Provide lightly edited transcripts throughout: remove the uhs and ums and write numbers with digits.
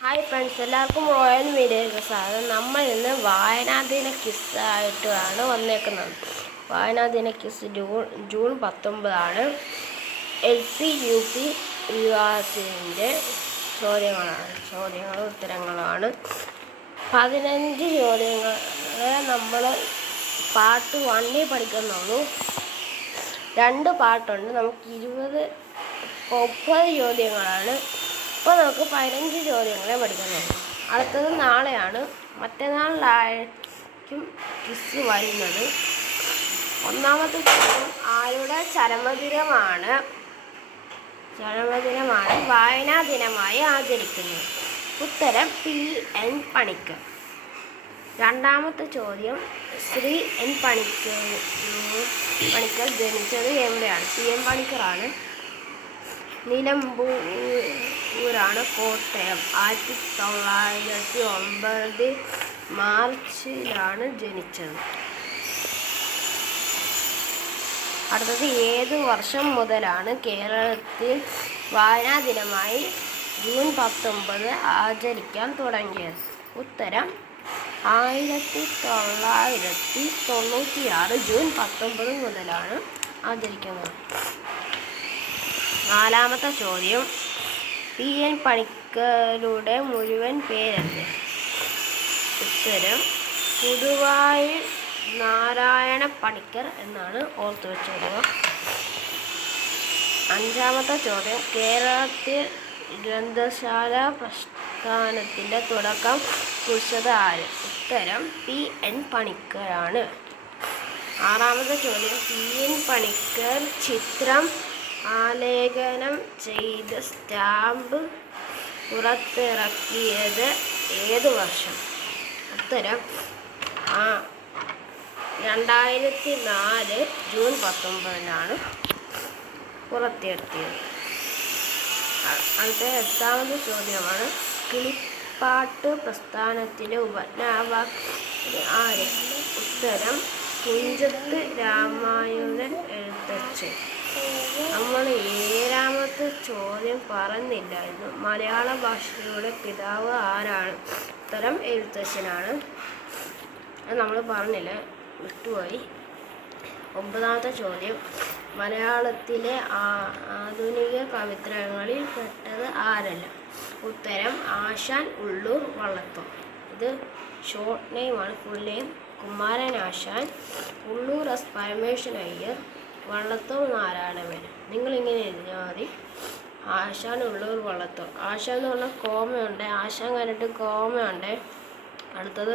Hi friends, എല്ലാവർക്കും royal മീഡിയയിലേക്ക് സ്വാഗതം. നമ്മൾ ഇന്ന് വായനാദിന ക്വിസായിട്ടാണ് വന്നേക്കുന്നത്. വായനാദിന ക്വിസ് ജൂൺ 19 LP UP വിഭാഗത്തിൻ്റെ ചോദ്യങ്ങളും ഉത്തരങ്ങളാണ്. 15 ചോദ്യങ്ങളെ നമ്മൾ പാർട്ട് 1 പഠിക്കുന്നുള്ളൂ. 2 പാർട്ടുണ്ട്. നമുക്ക് 30 ചോദ്യങ്ങളാണ്. ഇപ്പോൾ നമുക്ക് 15 ചോദ്യങ്ങളെ പഠിക്കുന്നുള്ളൂ. അടുത്തത് നാളെയാണ്. മറ്റന്നാളിലായിരിക്കും ക്വിസ് വരുന്നത്. ഒന്നാമത്തെ ചോദ്യം, ആരുടെ ചരമദിനമാണ് വായനാ ദിനമായി ആചരിക്കുന്നത്? ഉത്തരം PN പണിക്കർ. രണ്ടാമത്തെ ചോദ്യം, ശ്രീ N പണിക്കർ ജനിച്ചത് എവിടെയാണ്? CM പണിക്കറാണ്. നിലമ്പൂരാണ് കോട്ടയം. 1909 മാർച്ചിലാണ് ജനിച്ചത്. അടുത്തത്, ഏത് വർഷം മുതലാണ് കേരളത്തിൽ വായനാ ദിനമായി ജൂൺ 19 ആചരിക്കാൻ തുടങ്ങിയത്? ഉത്തരം 1996 ജൂൺ 19 മുതലാണ് ആചരിക്കുന്നത്. നാലാമത്തെ ചോദ്യം, PN പണിക്കരുടെ മുഴുവൻ പേരെന്ത്? ഉത്തരം പുതുവായിൽ നാരായണ പണിക്കർ എന്നാണ് ഓർത്തു വെച്ചത്. അഞ്ചാമത്തെ ചോദ്യം, കേരളത്തിൽ ഗ്രന്ഥശാല പ്രസ്ഥാനത്തിൻ്റെ തുടക്കം കുറിച്ചത് ആര്? ഉത്തരം PN പണിക്കരാണ്. ആറാമത്തെ ചോദ്യം, PN പണിക്കർ ചിത്രം ആലേഖനം ചെയ്ത സ്റ്റാമ്പ് പുറത്തിറക്കിയത് ഏത് വർഷം? ഉത്തരം 2004 ജൂൺ 19 പുറത്തിറക്കിയത്. അടുത്ത 8ാമത്തെ ചോദ്യമാണ്, കിളിപ്പാട്ട് പ്രസ്ഥാനത്തിൻ്റെ ഉപജ്ഞാതാവ് ആര്? ഉത്തരം തുഞ്ചത്ത് രാമാനുജൻ എഴുത്തച്ഛൻ. നമ്മൾ 7ാമത്തെ ചോദ്യം പറഞ്ഞില്ലായിരുന്നു. മലയാള ഭാഷയുടെ പിതാവ് ആരാണ്? ഉത്തരം എഴുത്തച്ഛനാണ്. അത് നമ്മൾ പറഞ്ഞില്ല, വിട്ടുപോയി. 9ാമത്തെ ചോദ്യം, മലയാളത്തിലെ ആധുനിക കവിത്രയങ്ങളിൽ പെട്ടത് ആരല്ല? ഉത്തരം ആശാൻ ഉള്ളൂർ വള്ളത്തോൾ. ഇത് ഷോർട്ട് നെയിമാണ്. Full name Kumaranasan, Ulloor S Parameswaran Iyer, Vallathol Narayana Menon. നിങ്ങളിങ്ങനെ എഴുതിയാൽ മതി, ആശാൻ ഉള്ളൂർ വള്ളത്തോൾ. ആശാൻ എന്ന് പറഞ്ഞാൽ കോമയുണ്ട്, ആശാൻ കഴിഞ്ഞിട്ട് കോമയുണ്ട്. അടുത്തത്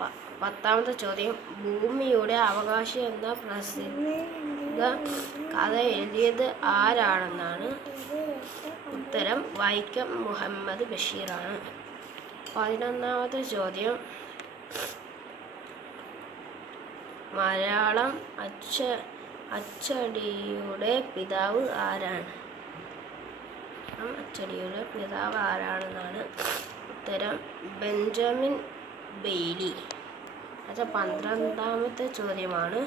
10ാമത്തെ ചോദ്യം, ഭൂമിയുടെ അവകാശി എന്ന പ്രസിദ്ധ കഥ എഴുതിയത് ആരാണെന്നാണ്? ഉത്തരം വൈക്കം മുഹമ്മദ് ബഷീറാണ്. 11ാമത്തെ ചോദ്യം, മലയാളം അച്ചടിയുടെ പിതാവ് ആരാണ്? ആരാണെന്നാണ്? ഉത്തരം ബെഞ്ചമിൻ ബെയ്ലി. അത് 12ാമത്തെ ചോദ്യമാണ്,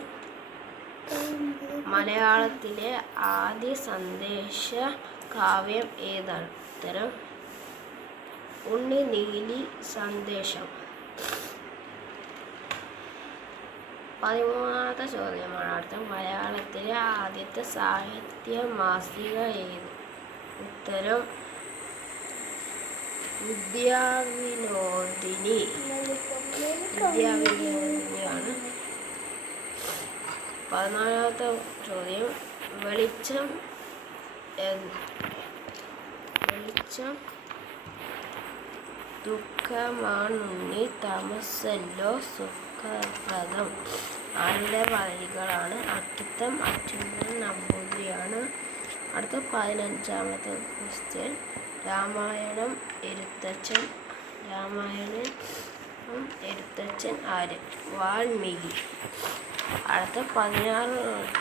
മലയാളത്തിലെ ആദ്യ സന്ദേശ കാവ്യം ഏതാണ്? ഉത്തരം ഉണ്ണി നീലി സന്ദേശം. 13ാമത്തെ ചോദ്യമാണ് അടുത്ത, മലയാളത്തിലെ ആദ്യത്തെ സാഹിത്യ മാസിക ഏത്? ഉത്തരം വിദ്യാവിനോദിനിയാണ്. 14ാമത്തെ ചോദ്യം, വെളിച്ചം ദുഃഖമാണുണ്ണി, തമസ്സല്ലോ സുഖപ്രദം. ആരുടെ വരികളാണ്? അക്കിത്തം അച്യുതൻ നമ്പൂതിരിയാണ്. അടുത്ത 15ാമത്തെ ക്വസ്റ്റ്യൻ, രാമായണം എഴുത്തച്ഛൻ ആര്? വാൽമീകി. അടുത്ത 16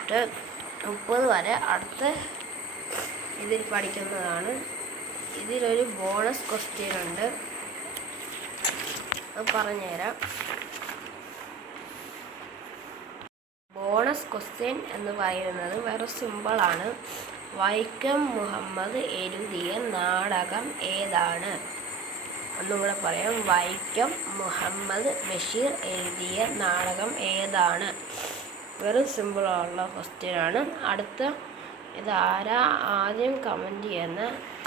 തൊട്ട് 30 വരെ അടുത്ത ഇതിൽ പഠിക്കുന്നതാണ്. ഇതിലൊരു ബോണസ് ക്വസ്റ്റ്യൻ ഉണ്ട്, അത് പറഞ്ഞുതരാം. ബോണസ് ക്വസ്റ്റ്യൻ എന്ന് പറയുന്നത് വേറെ സിമ്പിളാണ്. വൈക്കം മുഹമ്മദ് എഴുതിയ നാടകം ഏതാണ്? ഒന്നുകൂടെ പറയാം. വൈക്കം മുഹമ്മദ് ബഷീർ എഴുതിയ നാടകം ഏതാണ്? വെറും സിമ്പിളുള്ള ക്വസ്റ്റ്യനാണ്. അടുത്ത ഇത് ആരാ ആദ്യം കമൻറ്റ് ചെയ്യുന്ന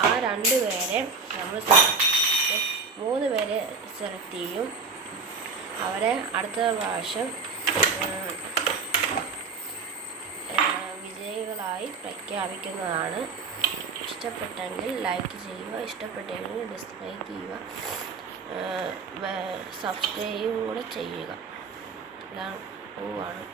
ആ 2 പേരെ നമ്മൾ 3 പേരെ സെലക്ട് ചെയ്യും. അവരെ അടുത്ത പ്രാവശ്യം വിജയികളായി പ്രഖ്യാപിക്കുന്നതാണ്. ഇഷ്ടപ്പെട്ടെങ്കിൽ ലൈക്ക് ചെയ്യുക, ഇഷ്ടപ്പെട്ടെങ്കിൽ ഡിസ്ലൈക്ക് ചെയ്യുക, സബ്സ്ക്രൈബ് കൂടെ ചെയ്യുക. ഇതാണ്.